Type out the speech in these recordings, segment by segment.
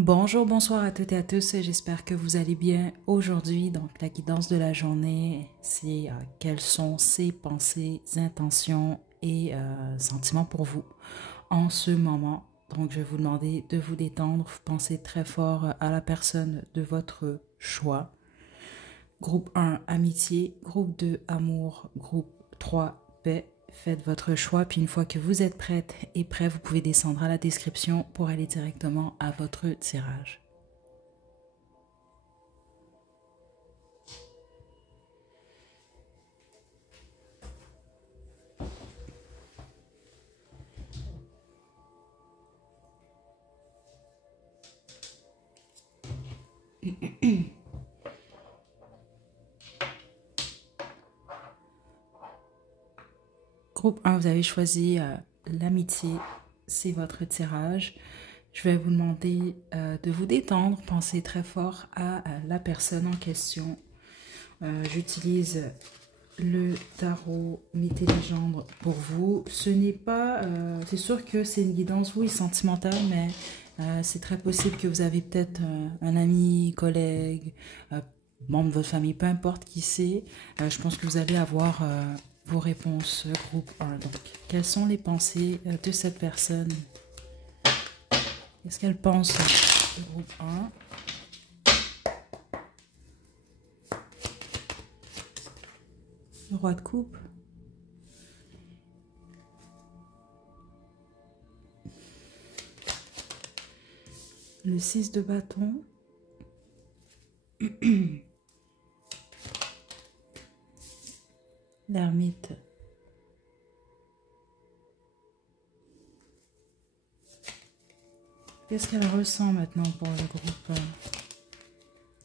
Bonjour, bonsoir à toutes et à tous. J'espère que vous allez bien aujourd'hui. Donc, la guidance de la journée, c'est quelles sont ces pensées, intentions et sentiments pour vous en ce moment. Donc, je vais vous demander de vous détendre. Vous pensez très fort à la personne de votre choix. Groupe 1, amitié. Groupe 2, amour. Groupe 3, paix. Faites votre choix, puis une fois que vous êtes prête et prêt, vous pouvez descendre à la description pour aller directement à votre tirage. Groupe 1, vous avez choisi l'amitié, c'est votre tirage. Je vais vous demander de vous détendre, pensez très fort à la personne en question. J'utilise le tarot Météligendre pour vous. Ce n'est pas, c'est sûr que c'est une guidance, oui, sentimentale, mais c'est très possible que vous avez peut-être un ami, collègue, membre de votre famille, peu importe qui c'est. Je pense que vous allez avoir vos réponses, groupe 1. Donc, quelles sont les pensées de cette personne? Qu'est-ce qu'elle pense, groupe 1? Le roi de coupe. Le 6 de bâton. L'ermite. Qu'est-ce qu'elle ressent maintenant pour le groupe?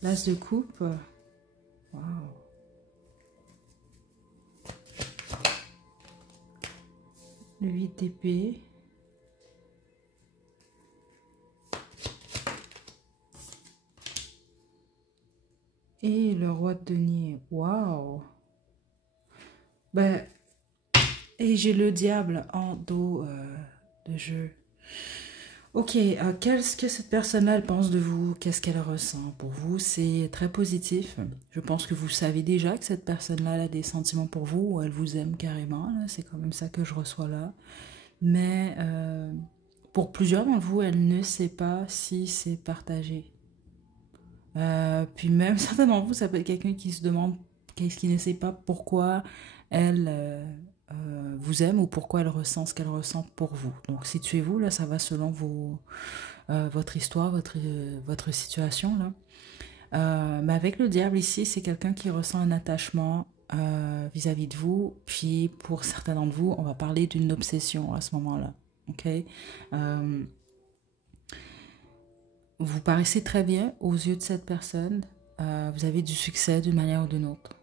L'as de coupe. Waouh. Le 8 d'épée. Et le roi de denier. Waouh. Ben, et j'ai le diable en dos de jeu. Ok, qu'est-ce que cette personne-là elle pense de vous? Qu'est-ce qu'elle ressent pour vous? C'est très positif. Je pense que vous savez déjà que cette personne-là a des sentiments pour vous, ou elle vous aime carrément. C'est quand même ça que je reçois là. Mais pour plusieurs d'entre vous, elle ne sait pas si c'est partagé. Puis même certains d'entre vous, ça peut être quelqu'un qui se demande, qui ne sait pas pourquoi elle vous aime ou pourquoi elle ressent ce qu'elle ressent pour vous. Donc situez-vous, là, ça va selon votre histoire, votre situation. Là. Mais avec le diable ici, c'est quelqu'un qui ressent un attachement vis-à-vis de vous. Puis pour certains d'entre vous, on va parler d'une obsession à ce moment-là. Ok. Vous paraissez très bien aux yeux de cette personne. Vous avez du succès d'une manière ou d'une autre.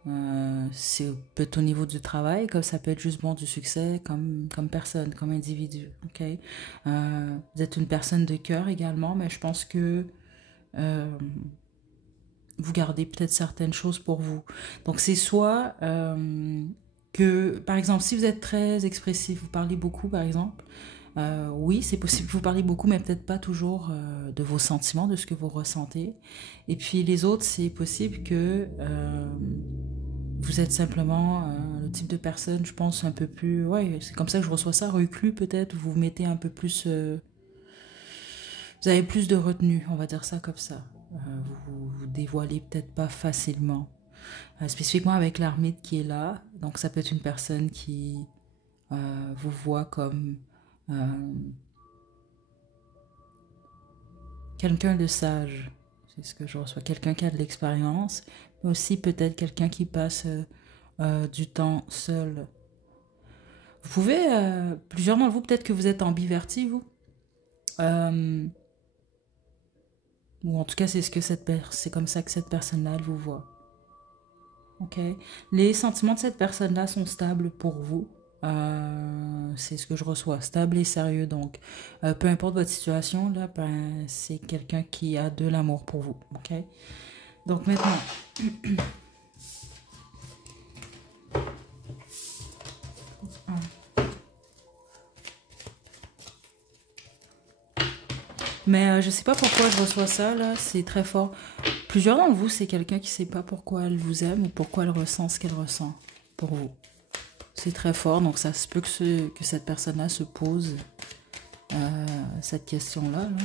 C'est peut-être au niveau du travail, comme ça peut être juste bon du succès comme personne, comme individu. Okay? Vous êtes une personne de cœur également, mais je pense que vous gardez peut-être certaines choses pour vous. Donc c'est soit que, par exemple, si vous êtes très expressif, vous parlez beaucoup par exemple, oui, c'est possible que vous parlez beaucoup, mais peut-être pas toujours de vos sentiments, de ce que vous ressentez. Et puis les autres, c'est possible que vous êtes simplement le type de personne, je pense, un peu plus... Ouais, c'est comme ça que je reçois ça, reclus peut-être, vous vous mettez un peu plus... vous avez plus de retenue, on va dire ça comme ça. Vous dévoilez peut-être pas facilement. Spécifiquement avec l'ermite qui est là, donc ça peut être une personne qui vous voit comme... quelqu'un de sage, c'est ce que je reçois. Quelqu'un qui a de l'expérience, mais aussi peut-être quelqu'un qui passe du temps seul. Vous pouvez, plusieurs d'entre vous, peut-être que vous êtes ambivertis, vous. Ou en tout cas, c'est comme ça que cette personne-là, elle vous voit. Ok. Les sentiments de cette personne-là sont stables pour vous. C'est ce que je reçois, stable et sérieux. Donc, peu importe votre situation, là, ben, c'est quelqu'un qui a de l'amour pour vous. Ok. Donc maintenant, Mais je sais pas pourquoi je reçois ça, là. C'est très fort. Plusieurs d'entre vous, c'est quelqu'un qui sait pas pourquoi elle vous aime ou pourquoi elle ressent ce qu'elle ressent pour vous. C'est très fort, donc ça se peut que cette personne-là se pose cette question-là. Là.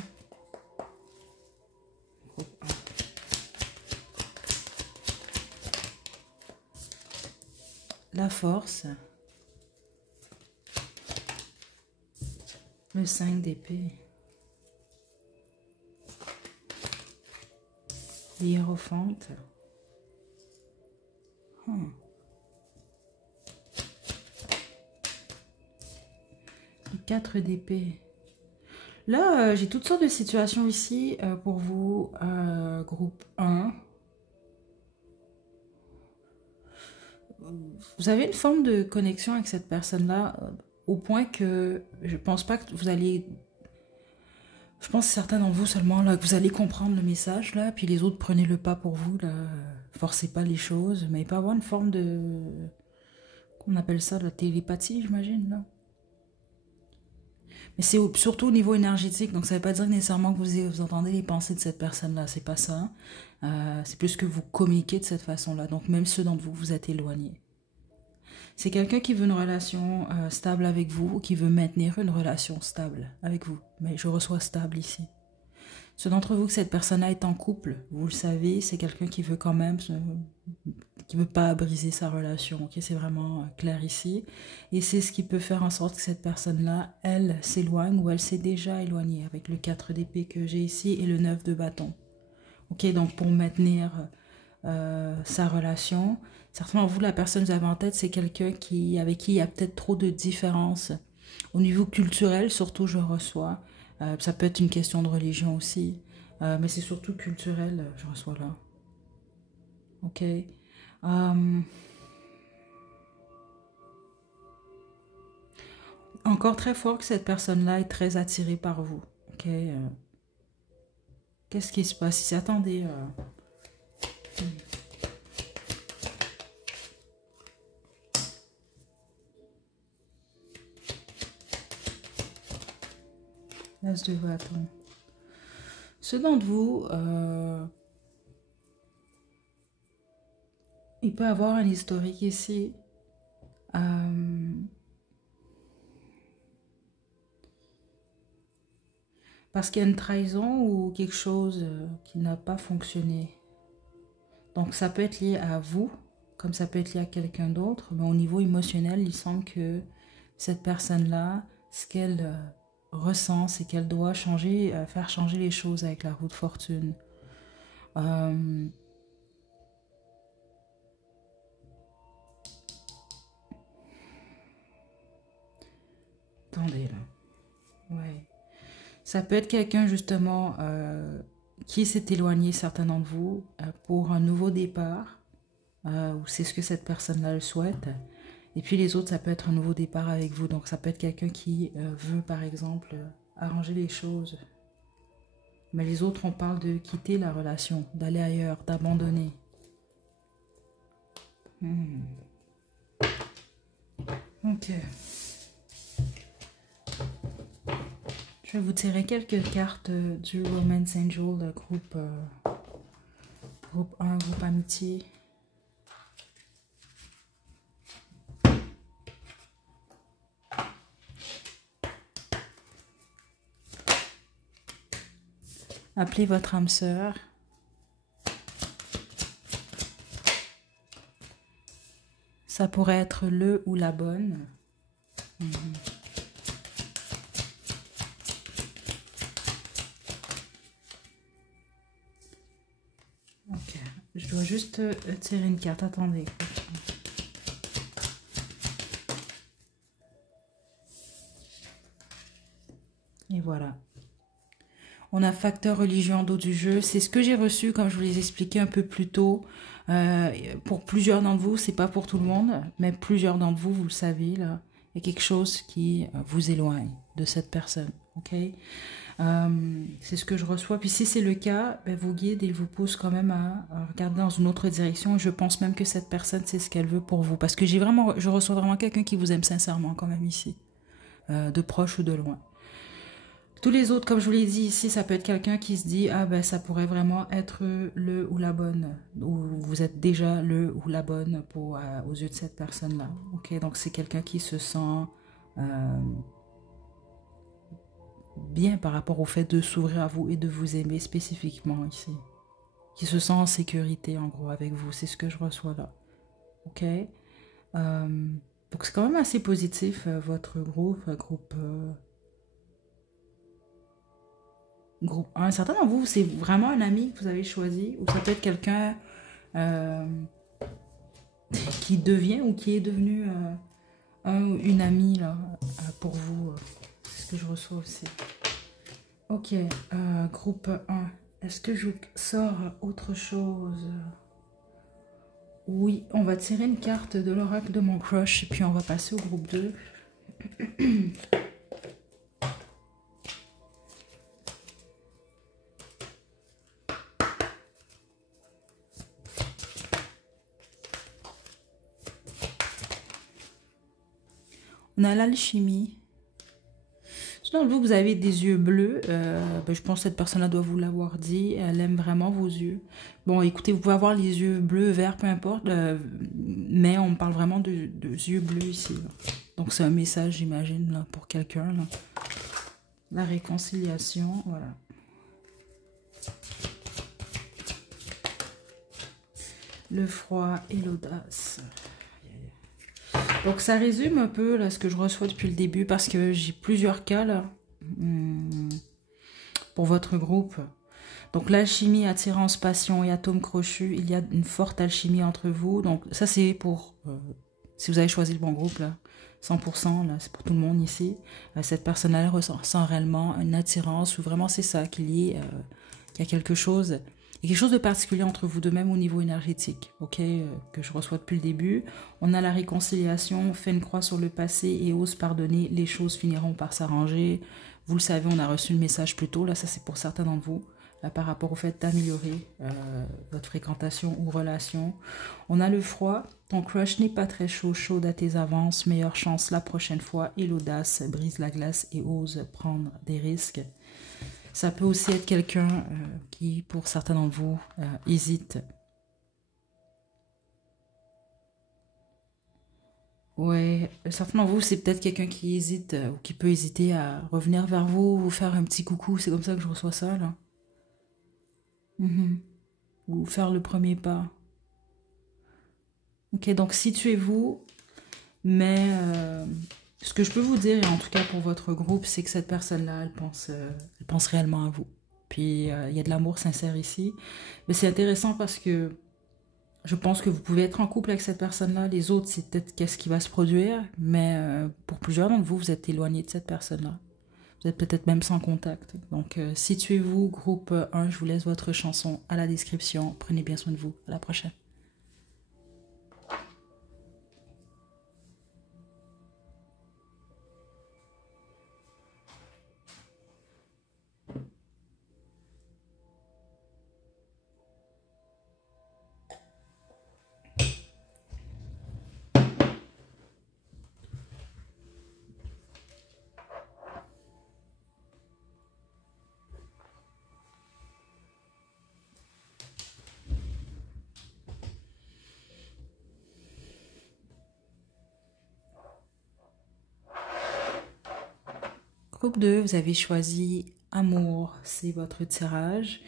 La force. Le 5 d'épée. L'hiérophante. Le 4 d'épée. Là, j'ai toutes sortes de situations ici pour vous, groupe 1. Vous avez une forme de connexion avec cette personne-là au point que je pense pas que vous allez... Je pense que certains d'entre vous seulement là, que vous allez comprendre le message, là, puis les autres prenez le pas pour vous, là. Forcez pas les choses, mais il peut y avoir une forme de... On appelle ça la télépathie, j'imagine, là. Mais c'est surtout au niveau énergétique, donc ça ne veut pas dire nécessairement que vous entendez les pensées de cette personne-là, c'est pas ça. C'est plus que vous communiquez de cette façon-là, donc même ceux d'entre vous, vous êtes éloignés. C'est quelqu'un qui veut une relation stable avec vous, ou qui veut maintenir une relation stable avec vous. Mais je reçois stable ici. Ceux d'entre vous que cette personne-là est en couple, vous le savez, c'est quelqu'un qui veut quand même, qui veut pas briser sa relation. Ok, c'est vraiment clair ici. Et c'est ce qui peut faire en sorte que cette personne-là, elle s'éloigne ou elle s'est déjà éloignée avec le 4 d'épée que j'ai ici et le 9 de bâton. Ok, donc pour maintenir sa relation, certainement vous, la personne que vous avez en tête, c'est quelqu'un avec qui il y a peut-être trop de différences. Au niveau culturel, surtout, je reçois. Ça peut être une question de religion aussi. Mais c'est surtout culturel, je reçois là. Ok. Encore très fort que cette personne-là est très attirée par vous. Ok. Qu'est-ce qui se passe ici? Attendez. L'as de bâton. Ceux d'entre vous, il peut avoir un historique ici. Parce qu'il y a une trahison ou quelque chose qui n'a pas fonctionné. Donc ça peut être lié à vous, comme ça peut être lié à quelqu'un d'autre, mais au niveau émotionnel, il semble que cette personne-là, ce qu'elle ressent, c'est qu'elle doit changer, faire changer les choses avec la roue de fortune. Attendez là. Ouais. Ça peut être quelqu'un justement qui s'est éloigné, certains d'entre vous, pour un nouveau départ, ou c'est ce que cette personne-là le souhaite. Et puis les autres, ça peut être un nouveau départ avec vous. Donc ça peut être quelqu'un qui veut, par exemple, arranger les choses. Mais les autres, on parle de quitter la relation, d'aller ailleurs, d'abandonner. Ok. Je vais vous tirer quelques cartes du Romance Angel, groupe 1, groupe amitié. Appelez votre âme sœur. Ça pourrait être le ou la bonne. Ok, je dois juste tirer une carte. Attendez. Et voilà. On a facteur religion en dos du jeu. C'est ce que j'ai reçu, comme je vous l'ai expliqué un peu plus tôt. Pour plusieurs d'entre vous, c'est pas pour tout le monde, mais plusieurs d'entre vous, vous le savez, là, il y a quelque chose qui vous éloigne de cette personne. Ok, c'est ce que je reçois. Puis si c'est le cas, ben, vos guides, ils vous poussent quand même à regarder dans une autre direction. Je pense même que cette personne, c'est ce qu'elle veut pour vous. Parce que je reçois vraiment quelqu'un qui vous aime sincèrement quand même ici. De proche ou de loin. Tous les autres, comme je vous l'ai dit ici, ça peut être quelqu'un qui se dit, ah ben ça pourrait vraiment être le ou la bonne, ou vous êtes déjà le ou la bonne pour, aux yeux de cette personne-là. Ok, donc c'est quelqu'un qui se sent bien par rapport au fait de s'ouvrir à vous et de vous aimer spécifiquement ici. Qui se sent en sécurité en gros avec vous, c'est ce que je reçois là. Ok, donc c'est quand même assez positif votre groupe 1. Certains d'entre vous, c'est vraiment un ami que vous avez choisi, ou ça peut être quelqu'un qui devient ou qui est devenu un ou une amie là, pour vous. C'est ce que je reçois aussi. Ok, groupe 1. Est-ce que je sors autre chose? Oui, on va tirer une carte de l'oracle de mon crush et puis on va passer au groupe 2. On a l'alchimie. Sinon, vous avez des yeux bleus. Je pense que cette personne-là doit vous l'avoir dit. Elle aime vraiment vos yeux. Bon, écoutez, vous pouvez avoir les yeux bleus, verts, peu importe. Mais on parle vraiment de yeux bleus ici. Là. Donc, c'est un message, j'imagine, là, pour quelqu'un. La réconciliation, voilà. Le froid et l'audace. Donc ça résume un peu là, ce que je reçois depuis le début parce que j'ai plusieurs cas là pour votre groupe. Donc l'alchimie, attirance, passion et atome crochu, il y a une forte alchimie entre vous. Donc ça c'est pour, si vous avez choisi le bon groupe là, 100%, là c'est pour tout le monde ici. Cette personne-là ressent réellement une attirance ou vraiment c'est ça qu'il y a quelque chose... Il y a quelque chose de particulier entre vous deux, même au niveau énergétique, ok, que je reçois depuis le début. On a la réconciliation, fait une croix sur le passé et ose pardonner, les choses finiront par s'arranger. Vous le savez, on a reçu le message plus tôt, là ça c'est pour certains d'entre vous, là, par rapport au fait d'améliorer votre fréquentation ou relation. On a le froid, ton crush n'est pas très chaud, chaude à tes avances, meilleure chance la prochaine fois, et l'audace, brise la glace et ose prendre des risques. Ça peut aussi être quelqu'un qui, pour certains d'entre vous, hésite. Ouais, certains d'entre vous, c'est peut-être quelqu'un qui hésite ou qui peut hésiter à revenir vers vous, vous faire un petit coucou. C'est comme ça que je reçois ça, là. Ou faire le premier pas. Ok, donc situez-vous. Mais ce que je peux vous dire, et en tout cas pour votre groupe, c'est que cette personne-là, elle pense réellement à vous. Puis il y a de l'amour sincère ici. Mais c'est intéressant parce que je pense que vous pouvez être en couple avec cette personne-là. Les autres, c'est peut-être qu'est-ce qui va se produire. Mais pour plusieurs d'entre vous, vous êtes éloigné de cette personne-là. Vous êtes peut-être même sans contact. Donc situez-vous, groupe 1, je vous laisse votre chanson à la description. Prenez bien soin de vous. À la prochaine. Groupe 2, vous avez choisi Amour, c'est votre tirage.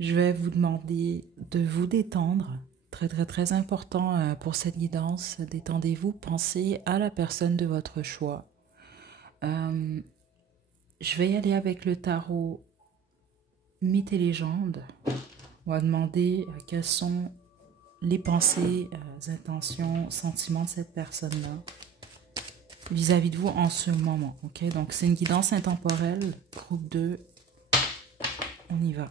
Je vais vous demander de vous détendre. Très, très, très important pour cette guidance. Détendez-vous, pensez à la personne de votre choix. Je vais y aller avec le tarot Mythes et légendes. On va demander quelles sont les pensées, intentions, sentiments de cette personne-là vis-à-vis de vous en ce moment. Ok, donc c'est une guidance intemporelle. Groupe 2, on y va.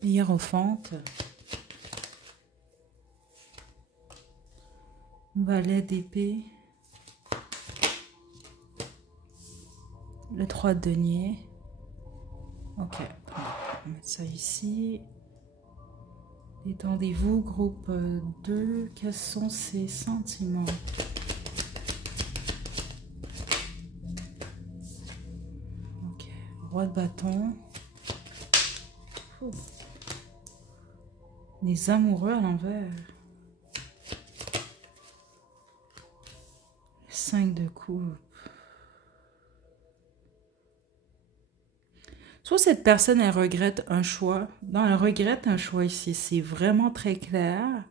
Hiérophante, valet d'épée, Le 3 de denier. Ok, on va mettre ça ici. Détendez-vous, groupe 2. Quels sont ces sentiments? Ok, roi de bâton. Ouh. Les amoureux à l'envers. 5 de coupe. Soit cette personne, elle regrette un choix. Non, elle regrette un choix ici. C'est vraiment très clair.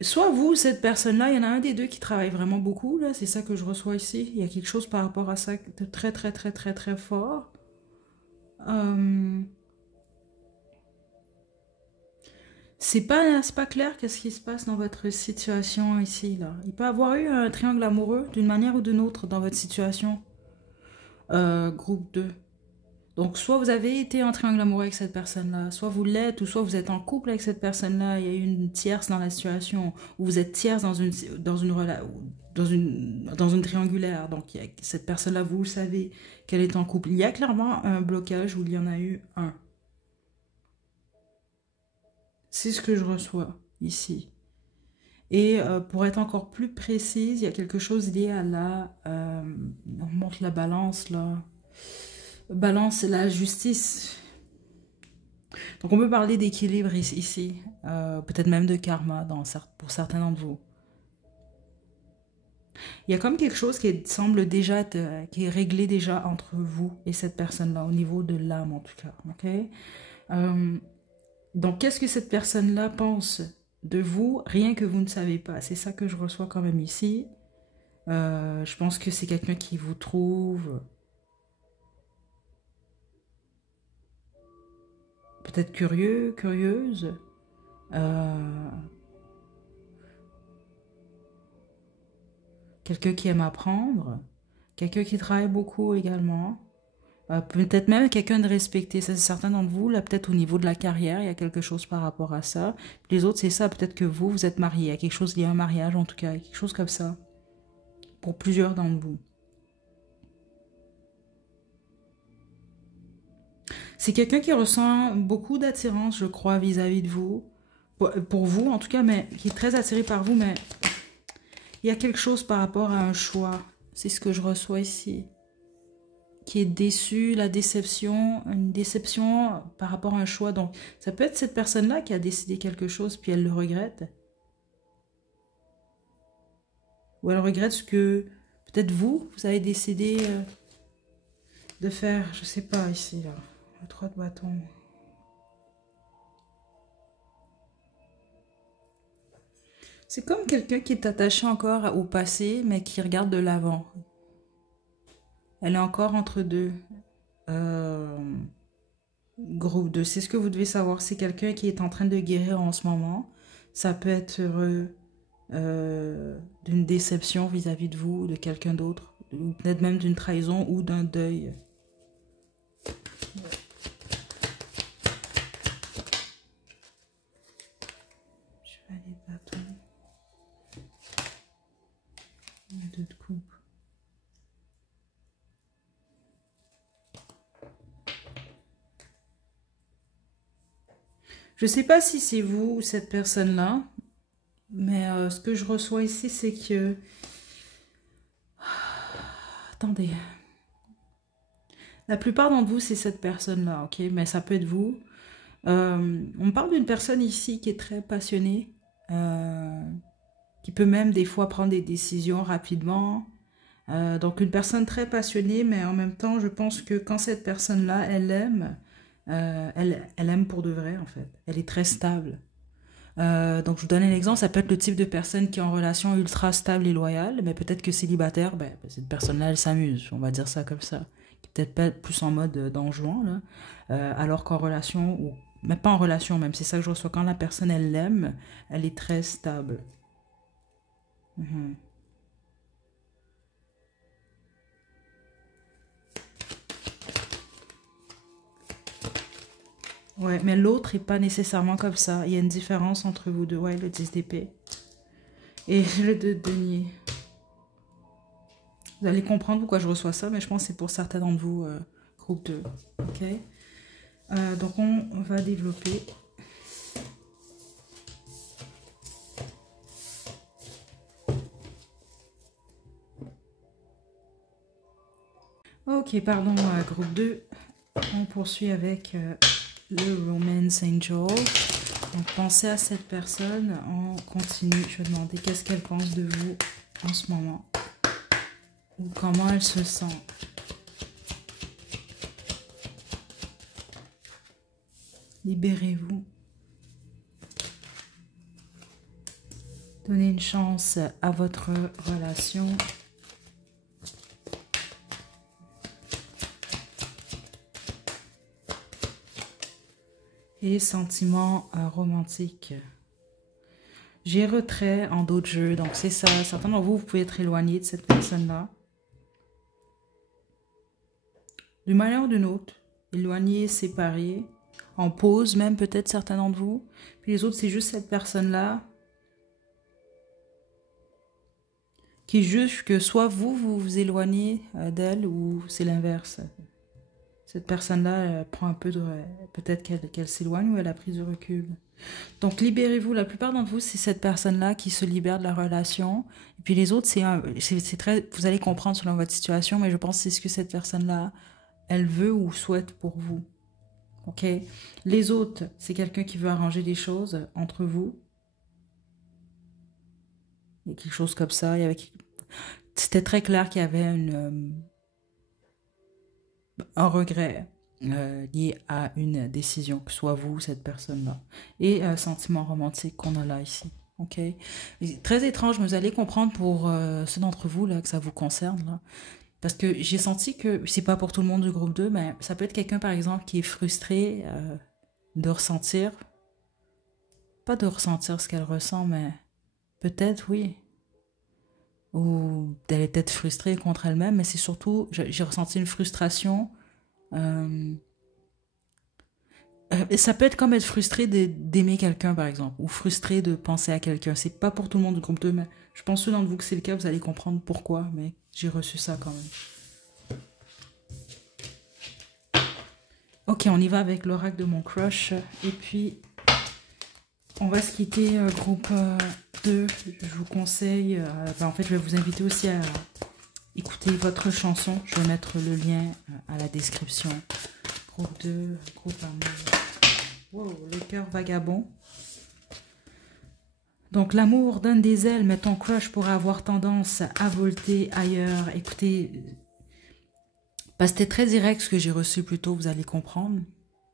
Soit vous, cette personne-là, il y en a un des deux qui travaille vraiment beaucoup, là. C'est ça que je reçois ici. Il y a quelque chose par rapport à ça de très, très, très, très, très fort. C'est pas clair qu'est-ce qui se passe dans votre situation ici, là. Il peut y avoir eu un triangle amoureux d'une manière ou d'une autre dans votre situation. Groupe 2. Donc, soit vous avez été en triangle amoureux avec cette personne-là, soit vous l'êtes, ou soit vous êtes en couple avec cette personne-là. Il y a eu une tierce dans la situation, ou vous êtes tierce dans une triangulaire. Donc, cette personne-là, vous le savez qu'elle est en couple. Il y a clairement un blocage où il y en a eu un. C'est ce que je reçois ici. Et pour être encore plus précise, il y a quelque chose lié à on montre la balance, là. Balance, la justice. Donc on peut parler d'équilibre ici. Peut-être même de karma pour certains d'entre vous. Il y a comme quelque chose qui semble déjà qui est réglé déjà entre vous et cette personne-là, au niveau de l'âme en tout cas. Okay? Donc qu'est-ce que cette personne-là pense de vous, rien que vous ne savez pas? C'est ça que je reçois quand même ici. Je pense que c'est quelqu'un qui vous trouve peut-être curieux, curieuse. Quelqu'un qui aime apprendre. Quelqu'un qui travaille beaucoup également. Peut-être même quelqu'un de respecté. Ça, c'est certain d'entre vous. Là, peut-être au niveau de la carrière, il y a quelque chose par rapport à ça. Puis les autres, c'est ça. Peut-être que vous êtes marié. Il y a quelque chose lié à un mariage, en tout cas. Quelque chose comme ça. Pour plusieurs d'entre vous. C'est quelqu'un qui ressent beaucoup d'attirance, je crois, vis-à-vis de vous. Pour vous, en tout cas, mais qui est très attiré par vous, mais il y a quelque chose par rapport à un choix. C'est ce que je reçois ici. Qui est déçu, la déception, une déception par rapport à un choix. Donc, ça peut être cette personne-là qui a décidé quelque chose, puis elle le regrette. Ou elle regrette ce que, peut-être vous avez décidé de faire, je sais pas, ici, là. Le 3 de bâton. C'est comme quelqu'un qui est attaché encore au passé, mais qui regarde de l'avant. Elle est encore entre deux. Groupe 2, c'est ce que vous devez savoir. C'est quelqu'un qui est en train de guérir en ce moment. Ça peut être d'une déception vis-à-vis de vous, de quelqu'un d'autre, ou peut-être même d'une trahison ou d'un deuil. Chevalier de bâton. Deux de coupe. Je ne sais pas si c'est vous ou cette personne-là, mais ce que je reçois ici, c'est que... Attendez. La plupart d'entre vous, c'est cette personne-là, ok? Mais ça peut être vous. On parle d'une personne ici qui est très passionnée, qui peut même des fois prendre des décisions rapidement. Donc une personne très passionnée, mais en même temps, je pense que quand cette personne-là, elle aime, elle aime pour de vrai en fait. Elle est très stable. Donc je vous donne un exemple, ça peut être le type de personne qui est en relation ultra stable et loyale, mais peut-être que célibataire, cette personne-là, elle s'amuse, on va dire ça comme ça. Peut-être pas plus en mode don Juan, là, alors qu'en relation, ou même pas en relation même, c'est ça que je reçois, quand la personne, elle l'aime, elle est très stable. Mhm. Ouais, mais l'autre est pas nécessairement comme ça. Il y a une différence entre vous deux. Ouais, le 10 d'épée. Et le 2 de denier. Vous allez comprendre pourquoi je reçois ça, mais je pense que c'est pour certains d'entre vous, groupe 2. Ok. Donc on va développer. Ok, pardon, groupe 2. On poursuit avec le Romance Angel. Donc pensez à cette personne. On continue. Je vais demander qu'est-ce qu'elle pense de vous en ce moment. Ou comment elle se sent. Libérez-vous. Donnez une chance à votre relation. Et sentiments romantiques. J'ai retrait en d'autres jeux, donc c'est ça. Certains d'entre vous, vous pouvez être éloigné de cette personne-là. D'une manière ou d'une autre, éloigné, séparé, en pause même peut-être certains d'entre vous. Puis les autres, c'est juste cette personne-là qui juge que soit vous vous éloignez d'elle ou c'est l'inverse. Cette personne-là elle prend un peu de... Peut-être qu'elle s'éloigne ou elle a pris du recul. Donc, libérez-vous. La plupart d'entre vous, c'est cette personne-là qui se libère de la relation. Et puis les autres, c'est très... Vous allez comprendre selon votre situation, mais je pense que c'est ce que cette personne-là, elle veut ou souhaite pour vous. OK? Les autres, c'est quelqu'un qui veut arranger les choses entre vous. Il y a quelque chose comme ça. C'était très clair qu'il y avait un regret lié à une décision, que ce soit vous, cette personne-là. Et un sentiment romantique qu'on a là, ici. OK? Très étrange, mais vous allez comprendre pour ceux d'entre vous là, que ça vous concerne. Là. Parce que j'ai senti que, c'est pas pour tout le monde du groupe 2, mais ça peut être quelqu'un, par exemple, qui est frustré de ressentir, pas de ressentir ce qu'elle ressent, mais peut-être, oui. Ou d'elle est peut-être frustrée contre elle-même, mais c'est surtout, j'ai ressenti une frustration. Ça peut être comme être frustré d'aimer quelqu'un, par exemple, ou frustré de penser à quelqu'un. C'est pas pour tout le monde du groupe 2, mais je pense que ceux d'entre vous que c'est le cas, vous allez comprendre pourquoi, mais j'ai reçu ça quand même. Ok, on y va avec l'oracle de mon crush, et puis on va se quitter, groupe 2. Je vous conseille, en fait, je vais vous inviter aussi à écouter votre chanson. Je vais mettre le lien à la description. Groupe 2, groupe amour. Wow, le cœur vagabond. Donc, l'amour donne des ailes, mais ton crush pourrait avoir tendance à volter ailleurs. Écoutez, parce que c'était très direct ce que j'ai reçu plus tôt, vous allez comprendre.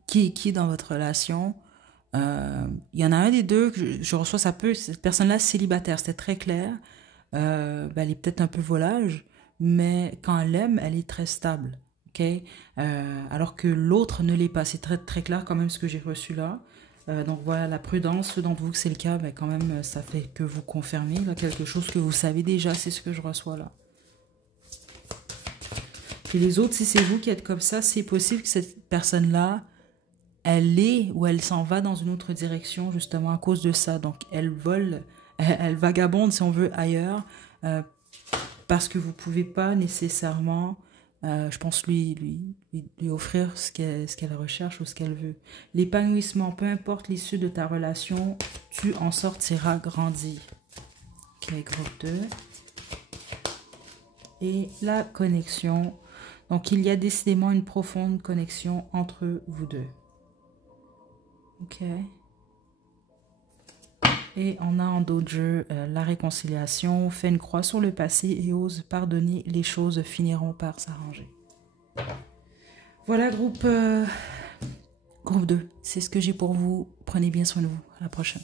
Qui est qui dans votre relation? Il y en a un des deux que je reçois, cette personne-là célibataire, c'était très clair. Elle est peut-être un peu volage, mais quand elle aime, elle est très stable. Okay? Alors que l'autre ne l'est pas. C'est très, très clair quand même ce que j'ai reçu là. Donc voilà, la prudence, ceux d'entre vous que c'est le cas, quand même, ça fait que vous confirmez là, quelque chose que vous savez déjà, c'est ce que je reçois là. Puis les autres, si c'est vous qui êtes comme ça, c'est possible que cette personne-là, elle est ou elle s'en va dans une autre direction justement à cause de ça. Donc elle vole, elle vagabonde si on veut ailleurs parce que vous pouvez pas nécessairement... je pense lui offrir ce qu'elle recherche ou ce qu'elle veut. L'épanouissement, peu importe l'issue de ta relation, tu en sortiras grandi. Ok, groupe 2. Et la connexion. Donc, il y a décidément une profonde connexion entre vous deux. Ok. Et on a en d'autres jeux la réconciliation, fait une croix sur le passé et ose pardonner, les choses finiront par s'arranger. Voilà, groupe 2, c'est ce que j'ai pour vous. Prenez bien soin de vous. À la prochaine.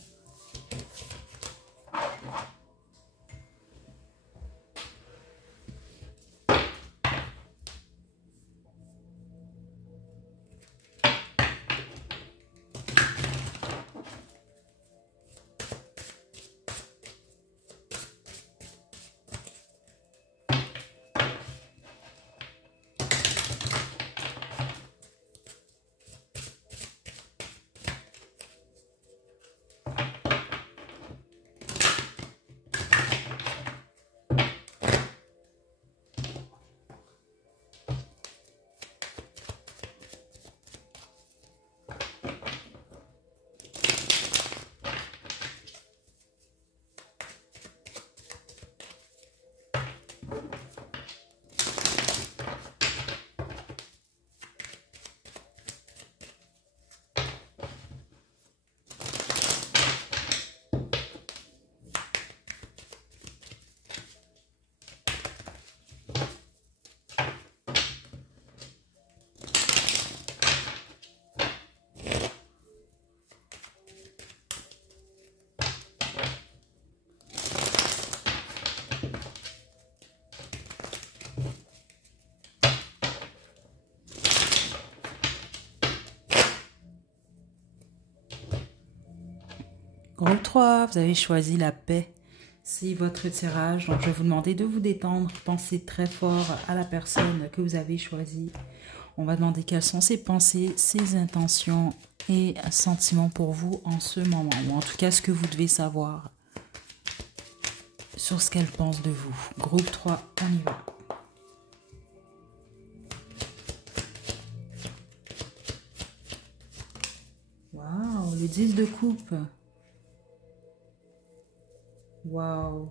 Groupe 3, vous avez choisi la paix. C'est votre tirage, donc je vais vous demander de vous détendre. Pensez très fort à la personne que vous avez choisie. On va demander quelles sont ses pensées, ses intentions et sentiments pour vous en ce moment. Ou en tout cas, ce que vous devez savoir sur ce qu'elle pense de vous. Groupe 3, on y va. Waouh, le 10 de coupe. Waouh.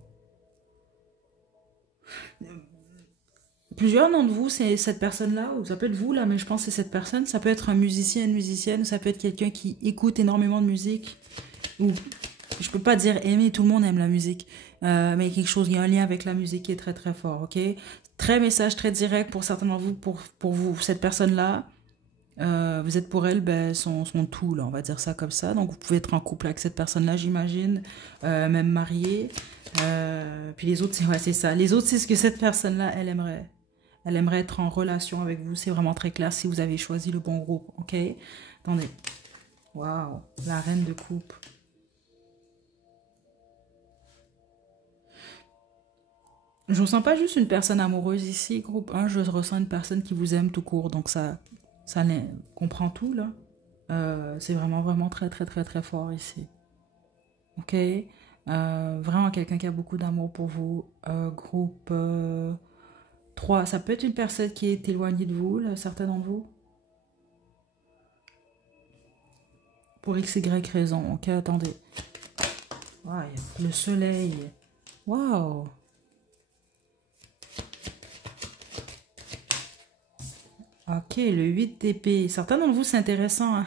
Plusieurs d'entre vous, c'est cette personne-là, ou ça peut être vous là, mais je pense que c'est cette personne. Ça peut être un musicien, une musicienne, ou ça peut être quelqu'un qui écoute énormément de musique. Ou je peux pas dire aimer, tout le monde aime la musique. Mais quelque chose, il y a un lien avec la musique qui est très très fort, ok? Très message, très direct pour certains d'entre vous, pour vous, cette personne-là. Vous êtes pour elle ben, son tout, là, on va dire ça comme ça. Donc, vous pouvez être en couple avec cette personne-là, j'imagine, même mariée. Puis les autres, ouais, c'est ça. Les autres, c'est ce que cette personne-là, elle aimerait. Elle aimerait être en relation avec vous. C'est vraiment très clair si vous avez choisi le bon groupe, ok? Attendez. Waouh, la reine de coupe. Je ressens pas juste une personne amoureuse ici, groupe 1, je ressens une personne qui vous aime tout court. Donc, ça comprend tout, là. C'est vraiment, vraiment très, très, très, très fort ici. Ok? Vraiment quelqu'un qui a beaucoup d'amour pour vous. Groupe 3, ça peut être une personne qui est éloignée de vous, là, certains d'entre vous. Pour x, y raison. Ok, attendez. Ouais, le soleil. Waouh! Ok, le 8 d'épée. Certains d'entre vous, c'est intéressant, hein.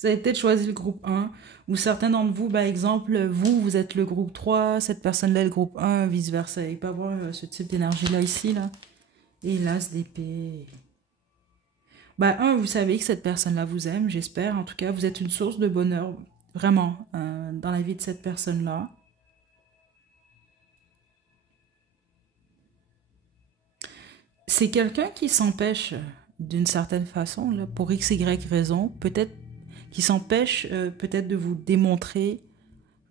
Vous avez peut-être choisi le groupe 1. Ou certains d'entre vous, par exemple, vous êtes le groupe 3, cette personne-là, le groupe 1, vice-versa. Il peut y avoir ce type d'énergie-là ici, là. Et l'as d'épée. Bah, vous savez que cette personne-là vous aime, j'espère. En tout cas, vous êtes une source de bonheur, vraiment, dans la vie de cette personne-là. C'est quelqu'un qui s'empêche, d'une certaine façon, là, pour x, y raison, peut-être qui s'empêche peut-être de vous démontrer,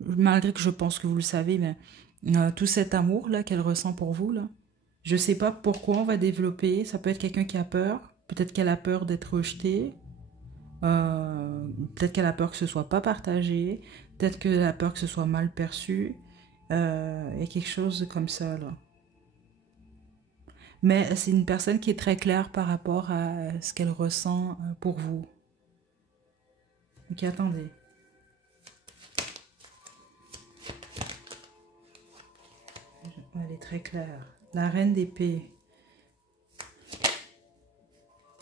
malgré que je pense que vous le savez, mais tout cet amour-là qu'elle ressent pour vous, là. Je sais pas pourquoi on va développer. Ça peut être quelqu'un qui a peur. Peut-être qu'elle a peur d'être rejetée. Peut-être qu'elle a peur que ce soit pas partagé. Peut-être qu'elle a peur que ce soit mal perçu. Et quelque chose comme ça, là. Mais c'est une personne qui est très claire par rapport à ce qu'elle ressent pour vous. Ok, attendez. Elle est très claire. La reine d'épée.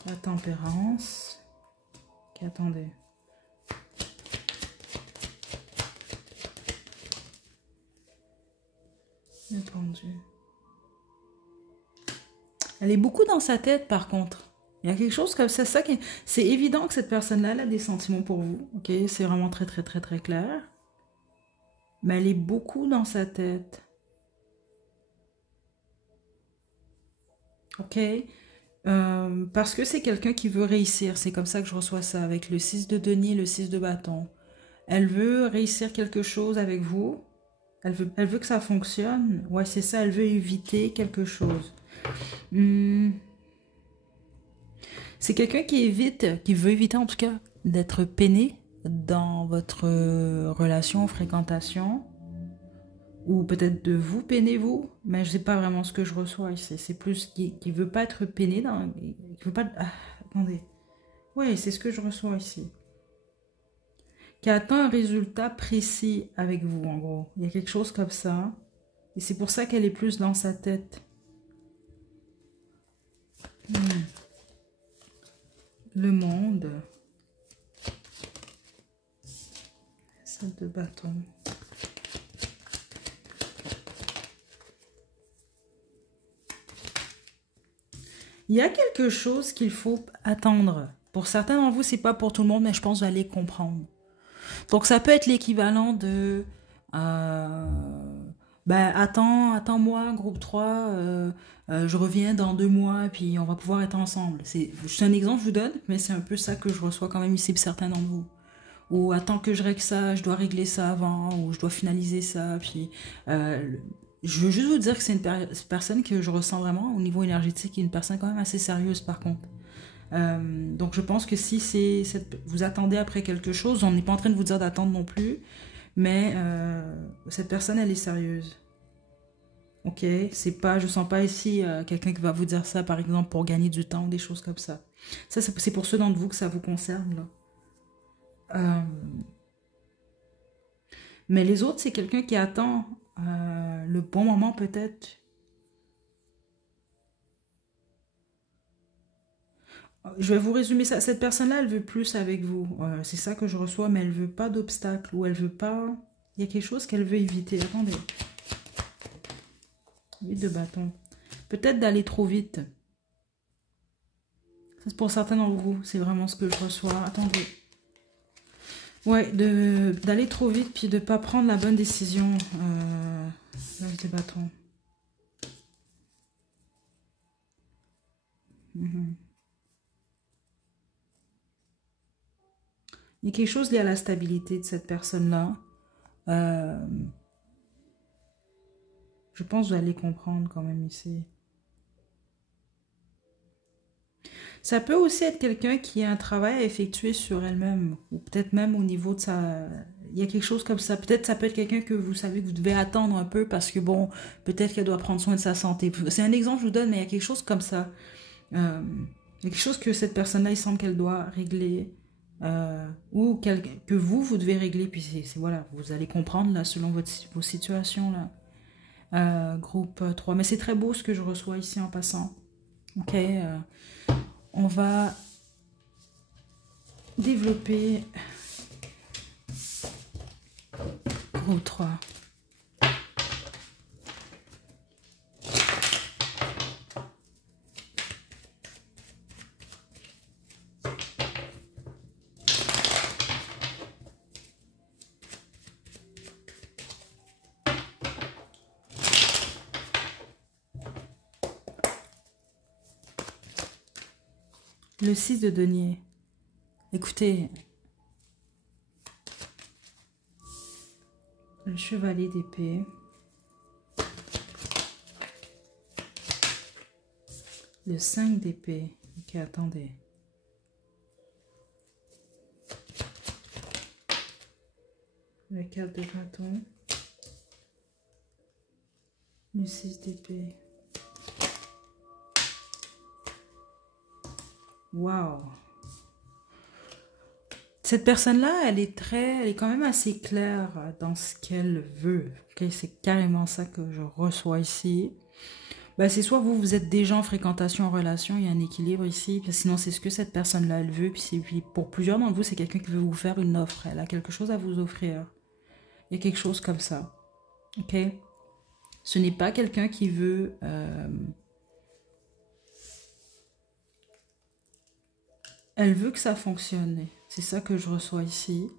La tempérance. Ok, attendez. Le pendu. Elle est beaucoup dans sa tête, par contre. Il y a quelque chose comme ça. C'est évident que cette personne-là, elle a des sentiments pour vous. Ok, c'est vraiment très, très, très, très clair. Mais elle est beaucoup dans sa tête. Ok. Parce que c'est quelqu'un qui veut réussir. C'est comme ça que je reçois ça avec le 6 de denier et le 6 de bâton. Elle veut réussir quelque chose avec vous. Elle veut que ça fonctionne. Ouais, c'est ça. Elle veut éviter quelque chose. C'est quelqu'un qui veut éviter en tout cas d'être peiné dans votre relation, fréquentation. Ou peut-être de vous peiner vous, mais je sais pas vraiment ce que je reçois ici. C'est plus qui veut pas être peiné dans, qui veut pas. Ah, attendez. Oui, c'est ce que je reçois ici. Qui attend un résultat précis avec vous, en gros. Il y a quelque chose comme ça, et c'est pour ça qu'elle est plus dans sa tête. Le monde. 7 de bâton. Il y a quelque chose qu'il faut attendre. Pour certains d'entre vous, c'est pas pour tout le monde, mais je pense que vous allez comprendre. Donc, ça peut être l'équivalent de... attends-moi, groupe 3, je reviens dans 2 mois, puis on va pouvoir être ensemble. C'est un exemple que je vous donne, mais c'est un peu ça que je reçois quand même ici pour certains d'entre vous. ou attends que je règle ça, je dois régler ça avant, ou je dois finaliser ça. Puis, je veux juste vous dire que c'est une personne que je ressens vraiment au niveau énergétique, une personne quand même assez sérieuse par contre. Donc je pense que si vous attendez après quelque chose, on n'est pas en train de vous dire d'attendre non plus, mais cette personne elle est sérieuse. Ok, c'est pas, je sens pas ici quelqu'un qui va vous dire ça par exemple pour gagner du temps ou des choses comme ça. Ça c'est pour ceux d'entre vous que ça vous concerne là. Euh, mais les autres c'est quelqu'un qui attend le bon moment peut-être. Je vais vous résumer ça. Cette personne-là, elle veut plus avec vous. C'est ça que je reçois, mais elle veut pas d'obstacle ou elle veut pas. Il y a quelque chose qu'elle veut éviter. Attendez. 8 de bâton. Peut-être d'aller trop vite. Ça, c'est pour certains d'entre vous. C'est vraiment ce que je reçois. Attendez. Ouais, d'aller trop vite puis de pas prendre la bonne décision. L'âge des bâtons. Il y a quelque chose lié à la stabilité de cette personne-là. Je pense que vous allez comprendre quand même ici. Ça peut aussi être quelqu'un qui a un travail à effectuer sur elle-même, ou peut-être même au niveau de sa... Il y a quelque chose comme ça. Peut-être ça peut être quelqu'un que vous savez que vous devez attendre un peu parce que, bon, peut-être qu'elle doit prendre soin de sa santé. C'est un exemple que je vous donne, mais il y a quelque chose comme ça. Il y a quelque chose que cette personne-là, il semble qu'elle doit régler. Ou que vous devez régler. Puis voilà, vous allez comprendre là, selon vos situations. Là. Groupe 3. Mais c'est très beau ce que je reçois ici en passant. Ok. On va développer groupe 3. Le 6 de denier. Écoutez, le chevalier d'épée. Le 5 d'épée. Ok, attendez. Le 4 de bâton. Le 6 d'épée. Waouh. Cette personne-là, elle est quand même assez claire dans ce qu'elle veut. Okay? C'est carrément ça que je reçois ici. Ben, c'est soit vous êtes déjà en fréquentation, en relation, il y a un équilibre ici, puis sinon c'est ce que cette personne-là, elle veut. Puis pour plusieurs d'entre vous, c'est quelqu'un qui veut vous faire une offre. Elle a quelque chose à vous offrir. Il y a quelque chose comme ça. Ok? Ce n'est pas quelqu'un qui veut... Elle veut que ça fonctionne. C'est ça que je reçois ici.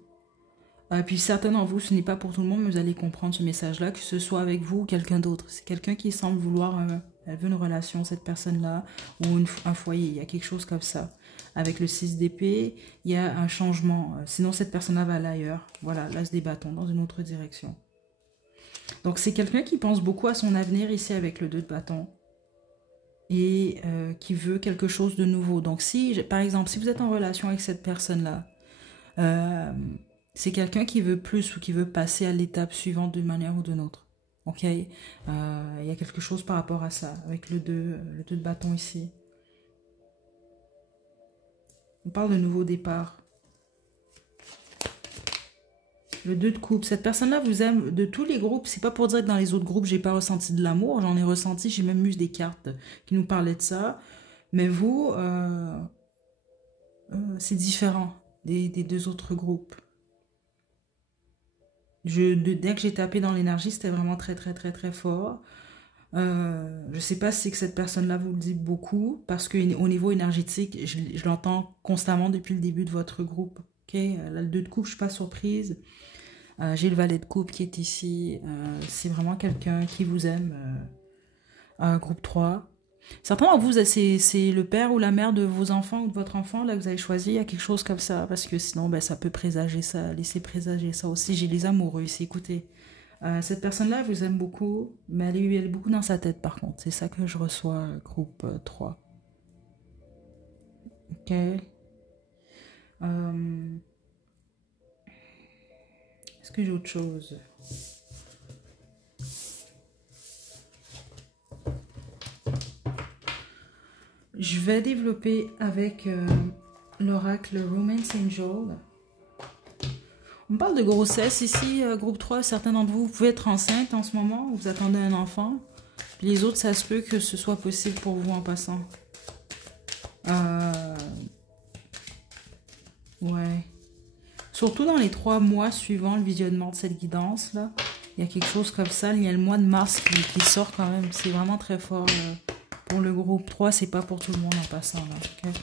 Puis certains d'entre vous, ce n'est pas pour tout le monde, mais vous allez comprendre ce message-là, que ce soit avec vous ou quelqu'un d'autre. C'est quelqu'un qui semble vouloir... elle veut une relation, cette personne-là, ou un foyer. Il y a quelque chose comme ça. Avec le 6 d'épée, il y a un changement. Sinon, cette personne-là va aller ailleurs. Voilà, l'as des bâtons, dans une autre direction. Donc, c'est quelqu'un qui pense beaucoup à son avenir ici avec le 2 de bâton. Et qui veut quelque chose de nouveau. Donc, par exemple, si vous êtes en relation avec cette personne-là, c'est quelqu'un qui veut plus ou qui veut passer à l'étape suivante d'une manière ou d'une autre. Ok? Il y a quelque chose par rapport à ça, avec le 2 de bâton ici. On parle de nouveau départ. Le 2 de coupe. Cette personne-là vous aime de tous les groupes. C'est pas pour dire que dans les autres groupes, j'ai pas ressenti de l'amour. J'en ai ressenti. J'ai même eu des cartes qui nous parlaient de ça. Mais vous, c'est différent des deux autres groupes. Dès que j'ai tapé dans l'énergie, c'était vraiment très, très, très, très fort. Je sais pas si c'est que cette personne-là vous le dit beaucoup, parce qu'au niveau énergétique, je l'entends constamment depuis le début de votre groupe. Okay? Là, le 2 de coupe, je suis pas surprise. J'ai le valet de coupe qui est ici. C'est vraiment quelqu'un qui vous aime. Groupe 3. Certains d'entre vous, c'est le père ou la mère de vos enfants ou de votre enfant là que vous avez choisi. Il y a quelque chose comme ça. Parce que sinon, ben, ça peut présager ça, laisser présager ça aussi. J'ai les amoureux ici. Écoutez, cette personne-là, je vous aime beaucoup. Mais elle est beaucoup dans sa tête par contre. C'est ça que je reçois, groupe 3. Ok. Est-ce que j'ai autre chose? Je vais développer avec l'oracle Romance Angel. On parle de grossesse ici, groupe 3. Certains d'entre vous, vous pouvez être enceinte en ce moment, vous attendez un enfant. Puis les autres, ça se peut que ce soit possible pour vous en passant. Ouais. Surtout dans les 3 mois suivant le visionnement de cette guidance-là. Il y a quelque chose comme ça. Il y a le mois de mars qui sort quand même. C'est vraiment très fort. Pour le groupe 3, c'est pas pour tout le monde en passant. Là, okay?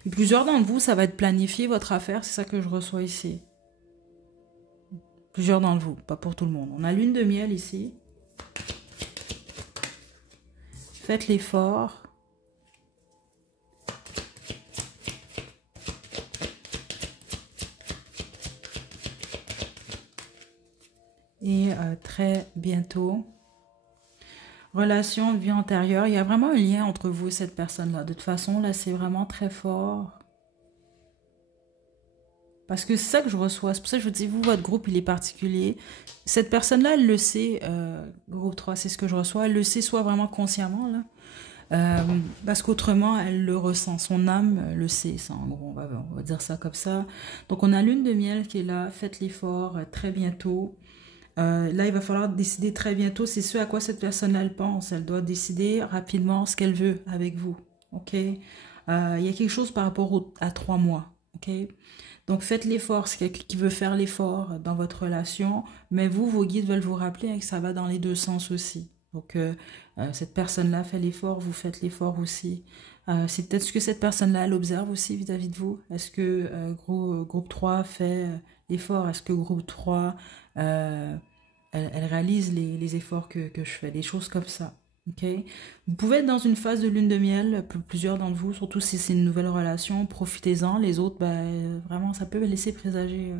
Puis plusieurs d'entre vous, ça va être planifié votre affaire. C'est ça que je reçois ici. Plusieurs d'entre vous, pas pour tout le monde. On a lune de miel ici. Faites l'effort. Et très bientôt. Relation de vie antérieure. Il y a vraiment un lien entre vous et cette personne-là. De toute façon, là, c'est vraiment très fort. Parce que c'est ça que je reçois. C'est pour ça que je vous dis, vous, votre groupe, il est particulier. Cette personne-là, elle le sait, groupe 3, c'est ce que je reçois. Elle le sait soit vraiment consciemment, là. Parce qu'autrement, elle le ressent. Son âme le sait, ça, en gros. On va dire ça comme ça. Donc, on a lune de miel qui est là. Faites l'effort très bientôt. Là, il va falloir décider très bientôt. C'est ce à quoi cette personne-là, elle pense. Elle doit décider rapidement ce qu'elle veut avec vous. OK? Il y a quelque chose par rapport à 3 mois. OK? Donc, faites l'effort. C'est quelqu'un qui veut faire l'effort dans votre relation. Mais vous, vos guides veulent vous rappeler que ça va dans les 2 sens aussi. Donc, cette personne-là fait l'effort. Vous faites l'effort aussi. C'est peut-être ce que cette personne-là, elle observe aussi vis-à-vis de vous. Est-ce que groupe 3 fait l'effort? Est-ce que groupe 3... elle réalise les efforts que je fais, des choses comme ça. Okay? Vous pouvez être dans une phase de lune de miel, plusieurs d'entre vous, surtout si c'est une nouvelle relation, profitez-en. Les autres, ben, vraiment, ça peut laisser présager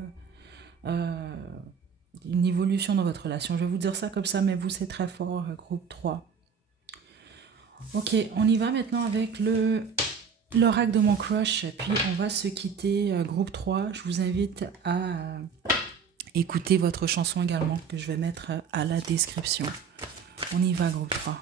une évolution dans votre relation. Je vais vous dire ça comme ça, mais vous, c'est très fort, groupe 3. Ok, on y va maintenant avec l'oracle de mon crush, puis on va se quitter, groupe 3. Je vous invite à écouter votre chanson également, que je vais mettre à la description. On y va, groupe 3.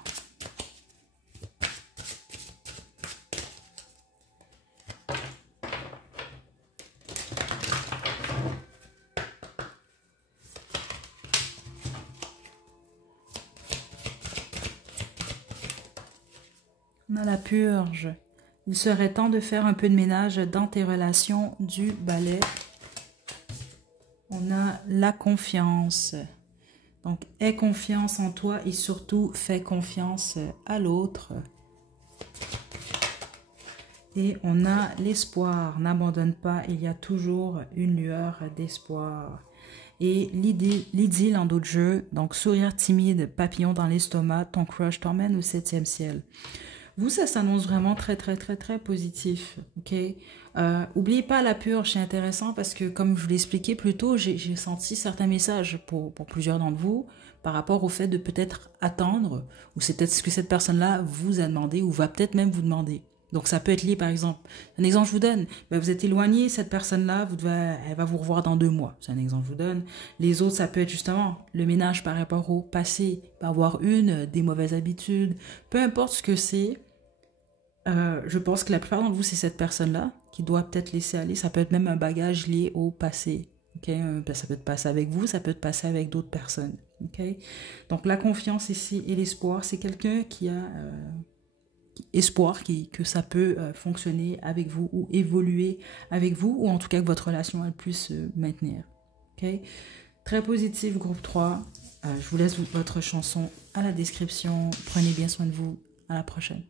On a la purge. Il serait temps de faire un peu de ménage dans tes relations, du balai. On a la confiance. Donc, aie confiance en toi et surtout, fais confiance à l'autre. Et on a l'espoir. N'abandonne pas, il y a toujours une lueur d'espoir. Et l'idylle en d'autres jeux, donc sourire timide, papillon dans l'estomac, ton crush t'emmène au 7e ciel. Vous, ça s'annonce vraiment très, très, très, très positif. Ok. Oubliez pas la purge, c'est intéressant parce que, comme je vous l'ai expliqué plus tôt, j'ai senti certains messages pour plusieurs d'entre vous par rapport au fait de peut-être attendre, ou c'est peut-être ce que cette personne-là vous a demandé, ou va peut-être même vous demander. Donc, ça peut être lié, par exemple. Un exemple, je vous donne. Ben, vous êtes éloigné, cette personne-là, elle va vous revoir dans 2 mois. C'est un exemple, je vous donne. Les autres, ça peut être justement le ménage par rapport au passé, avoir des mauvaises habitudes. Peu importe ce que c'est, je pense que la plupart d'entre vous, c'est cette personne-là qui doit peut-être laisser aller. Ça peut être même un bagage lié au passé. Okay? Ça peut être passé avec vous, ça peut être passé avec d'autres personnes. Okay? Donc, la confiance ici et l'espoir, c'est quelqu'un qui a... espoir que ça peut fonctionner avec vous ou évoluer avec vous, ou en tout cas que votre relation elle puisse se maintenir. Okay? Très positif, groupe 3. Je vous laisse votre chanson à la description. Prenez bien soin de vous. À la prochaine.